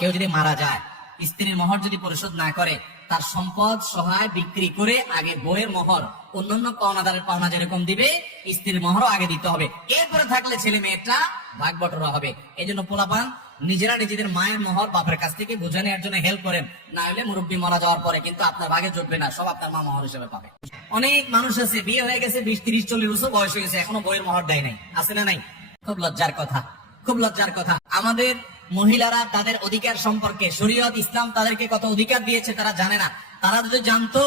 কেউ যদি মারা যায়, স্ত্রীর মোহর যদি পরিশোধ না করে, তার সম্পদ সহায় বিক্রি করে আগে বইয়ের মোহর, অন্যান্য পাওনাদারের পাওনা যেরকম দিবে, স্ত্রীর মোহরও আগে দিতে হবে। এরপরে থাকলে ছেলে মেয়েটা ভাগ বটরা হবে। এই জন্য পোলাপান নিজেরা নিজেদের মায়ের মোহর বাপের কাছ থেকে বুঝে নেওয়ার জন্য হেল্প করেন, না হলে মুরব্বী মারা যাওয়ার পরে কিন্তু আপনার ভাগে জুটবে না, সব আপনার মা মোহর হিসেবে পাবে। অনেক মানুষ আছে বিয়ে হয়ে গেছে 20, 30, 40 বছর বয়স হয়ে গেছে, এখনো বইয়ের মোহর দেয় নাই, আছে না নাই? খুব লজ্জার কথা, খুব লজ্জার কথা। আমাদের মহিলারা তাদের অধিকার সম্পর্কে, শরীয়ত ইসলাম তাদেরকে কত অধিকার দিয়েছে তারা জানে না। তারা যদি জানতো,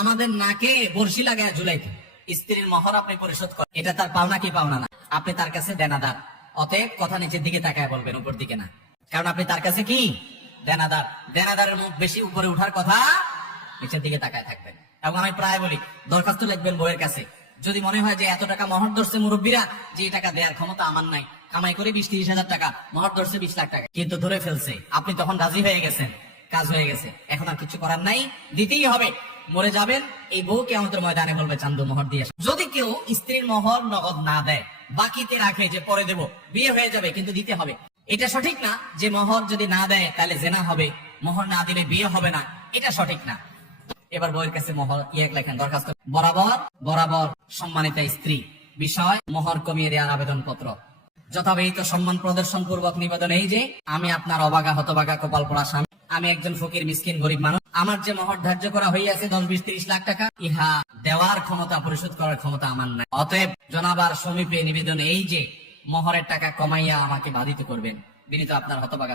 আমাদের নাকে বর্ষি লাগায় ঝুলাইতো। স্ত্রীর মোহর আপনি পরিশোধ করেন, এটা তার পাওনা কি পাওনা না, আপনি তার কাছে দেনাদার। অতএব কথা নিচের দিকে তাকায় বলবেন, উপর দিকে না, কারণ আপনি তার কাছে কি দেনাদার। দেনাদারের মুখ বেশি উপরে উঠার কথা, নিচের দিকে তাকায় থাকবেন। এবং আমি প্রায় বলি, দরখাস্ত লিখবেন বইয়ের কাছে, যদি মনে হয় যে এত টাকা মোহর ধরছে মুরব্বীরা, যে টাকা দেওয়ার ক্ষমতা আমার নাই, কামাই করে 20-30 হাজার টাকা, মোহর ধরছে 20 লাখ টাকা, কিন্তু ধরে ফেলছে, আপনি তখন রাজি হয়ে গেছেন, কাজ হয়ে গেছে, এখন আর কিছু করার নাই, দিতেই হবে। মরে যাবেন, এই বউ কিয়ামতের ময়দানে বলবে চান্দু মোহর দিয়ে। যদি কেউ স্ত্রীর মোহর নগদ না দেয়, বাকিতে রাখে যে পরে দেব, বিয়ে হয়ে যাবে কিন্তু দিতে হবে, এটা সঠিক না। যে মোহর যদি না দেয় তাহলে জেনা হবে, মোহর না দিলে বিয়ে হবে না, এটা সঠিক না। এবার বউয়ের কাছে মোহর লেখেন, দরখাস্ত, বরাবর বরাবর সম্মানিতা স্ত্রী, বিষয় মোহর কমিয়ে দেওয়ার আবেদন পত্র। যথাবিহিত সম্মান প্রদর্শন পূর্বক নিবেদন এই যে, আমি আপনার অবাগা হতবাগা কপাল পড়া স্বামী, আমি একজন ফকির মিসকিন গরিব মানুষ, আমার যে মোহর ধার্য করা হইয়াছে 10, 20, 30 লাখ টাকা, ইহা দেওয়ার ক্ষমতা, পরিশোধ করার ক্ষমতা আমার নাই। অতএব জনাবার সমীপে নিবেদন এই যে, মোহরের টাকা কমাইয়া আমাকে বাধিত করবেন, বিনীত আপনার হতবাগা।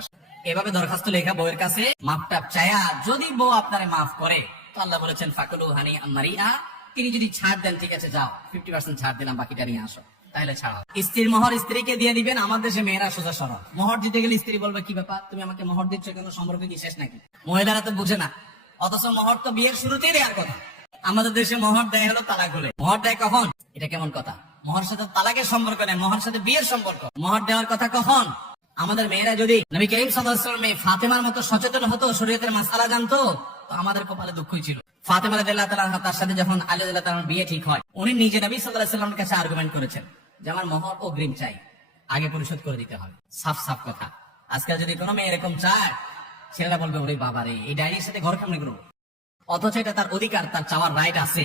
এভাবে দরখাস্ত লেখা বউয়ের কাছে মাপটাপ চায়া, যদি বউ আপনারে মাফ করে, তো আল্লাহ বলেছেন ফাকুলু হানি আম্মারিয়া, তিনি যদি ছাড় দেন, ঠিক আছে যাও 50% ছাড় দিলাম, বাকিটা নিয়ে আসো, তাহলে ছাড়া। স্ত্রীর মোহর স্ত্রীকে দিয়ে দিবেন। আমার দেশে মেয়েরা সোজা সরল, মোহর দিতে গেলে স্ত্রী বলবে কি ব্যাপার, তুমি আমাকে মোহর দিচ্ছ কেন, সম্পর্ক কি শেষ নাকি? মহিলারা তো বুঝে না, অথচ মোহর তো বিয়ের শুরুতেই দেওয়ার কথা। আমাদের দেশে মোহর দেয় হলো তালাক হলে। মোহর দেয় কখন? এটা কেমন কথা? মোহর সাথে তালাকের সম্পর্ক নেই, মোহর সাথে বিয়ের সম্পর্ক। মোহর দেওয়ার কথা কখন? আমাদের মেয়েরা যদি নবী করিম সাল্লাল্লাহু আলাইহি ওয়াসাল্লাম মেয়ে ফাতেমার মতো সচেতন হতো, শরীয়তের মাসালা জানতো, তো আমাদের কপালে দুঃখই ছিল। ফাতেমা রাদিয়াল্লাহু তাআলা আনহা, তার সাথে যখন আলী রাদিয়াল্লাহু তাআলার বিয়ে ঠিক হয়, উনি নিজে নবী সাল্লাল্লাহু আলাইহি ওয়াসাল্লামের কাছে আর্গুমেন্ট করেছেন যে আমার মোহর অগ্রিম চাই, আগে পরিশোধ করে দিতে হবে। সাফ সাফ কথা। আজকাল যদি কোনো মেয়ে এরকম চায়, ছেলেরা বলবে ওরে বাবারে, এই ডায়েরির সাথে ঘর কেমনে করবো? অথচ এটা তার অধিকার, তার চাওয়ার রাইট আছে।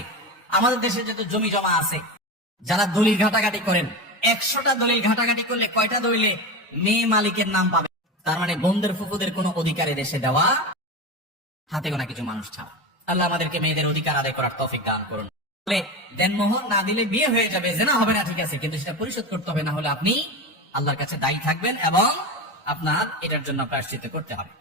আমাদের দেশে যত জমি জমা আছে, যারা দলিল ঘাটাঘাটি করেন, 100টা দলিল ঘাটাঘাটি করলে কয়টা দলিলে মেয়ে মালিকের নাম পাবে? তার মানে বোনদের ফুফুদের কোনো অধিকারে দেশে দেওয়া হাতে গোনা কিছু মানুষ ছাড়া। আল্লাহ আমাদেরকে মেয়েদের অধিকার আদায় করার তৌফিক দান করুন। দেনমোহর না দিলে বিয়ে হয়ে যাবে, জেনা হবে না, ঠিক আছে, কিন্তু সেটা পরিশোধ করতে হবে, না হলে আপনি আল্লাহর কাছে দায়ী থাকবেন এবং আপনার এটার জন্য প্রায়শ্চিত্ত করতে হবে।